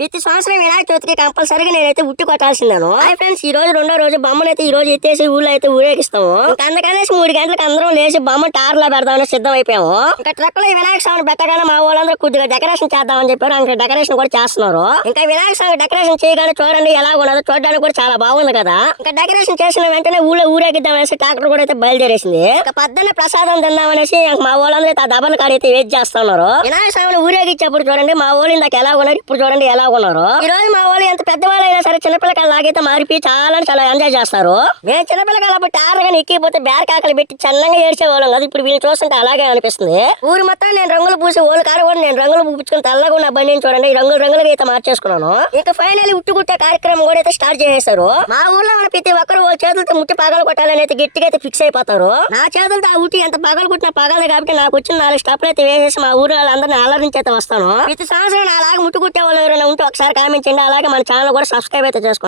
ప్రతి సంవత్సరం వినాయక చవితికి కంపల్సరీగా నేనైతే ఉట్టి కొట్టాల్సిందాను. హాయ్ ఫ్రెండ్స్ ఈ రోజు రెండో రోజు బొమ్మను అయితే ఈ రోజు ఎత్తేసి ఊళ్ళో అయితే ఊరేగిస్తాము. అందుకనేసి మూడు గంటలకు అందరం లేచి బొమ్మ టార్లా పెడదామని సిద్ధం అయిపోయాము ఇంకా ట్రక్లో వినాయక స్వామి పెట్టగానే మా వాళ్ళందరూ కొద్దిగా డెకరేషన్ చేద్దామని చెప్పారు. ఇంకా డెకరేషన్ కూడా చేస్తున్నారు. ఇంకా వినాయక స్వామి డెకరేషన్ చేయగానే చూడండి ఎలా ఉండదు చూడడానికి కూడా చాలా బాగుంది కదా. ఇంకా డెకరేషన్ చేసిన వెంటనే ఊళ్ళో ఊరేగిద్దాం అనేసి ట్రాక్టర్ కూడా అయితే బయలుదేరేసింది. ఇంకా పద్దన్న ప్రసాదం తిందామనేసి అనేసి మా వాళ్ళందరూ ఆ దబల కాడ అయితే వెయిట్ చేస్తున్నారు. వినాయక స్వామిని ఊరేగించేప్పుడు చూడండి మా వాళ్ళు ఇందాక ఎలా ఉన్నారు ఇప్పుడు చూడండి ఎలా ఉన్నారు ఈ రోజు మా వాళ్ళు ఎంత పెద్దవాళ్ళు సరే చిన్నపిల్లకాయలు లాగైతే మారిపోయి చాలా చాలా ఎంజాయ్ చేస్తారు. మేము చిన్నపిల్లకాయలు అప్పుడు టారగా ఎక్కిపోతే బేర కాకలు పెట్టి చల్లగా ఏడ్చేవాళ్ళం కదా. ఇప్పుడు వీళ్ళు చూస్తుంటే అలాగే అనిపిస్తుంది. ఊరు మొత్తం నేను రంగులు పూసి ఓళ్ళు కారు కూడా నేను రంగులు పూపించుకుని తెల్లగా ఉన్న బండి చూడండి రంగులు రంగులుగా అయితే మార్చేసుకున్నాను. ఇంకా ఫైనల్ ఉట్టుకుట్టే కార్యక్రమం కూడా అయితే స్టార్ట్ చేసేసారు మా ఊర్లో ఉన్న ప్రతి ఒక్కరు చేతులతో ముట్టి పగలు కొట్టాలని అయితే గట్టిగా అయితే ఫిక్స్ అయిపోతారు. నా చేతులతో ఆ ఉట్టి ఎంత పగలు కొట్టినా పగలదు కాబట్టి నాకు వచ్చిన నాలుగు స్టెప్లు అయితే వేసేసి మా ఊరు వాళ్ళందరినీ అలరించి అయితే వస్తాను. ప్రతి సంవత్సరం అలాగే ముట్టుకుట్టే వాళ్ళు ఎవరైనా ఉంటే ఒకసారి కామెంట్ చేయండి. అలాగే మన ఛానల్ కూడా సబ్స్క్రైబ్ అయితే చేసుకో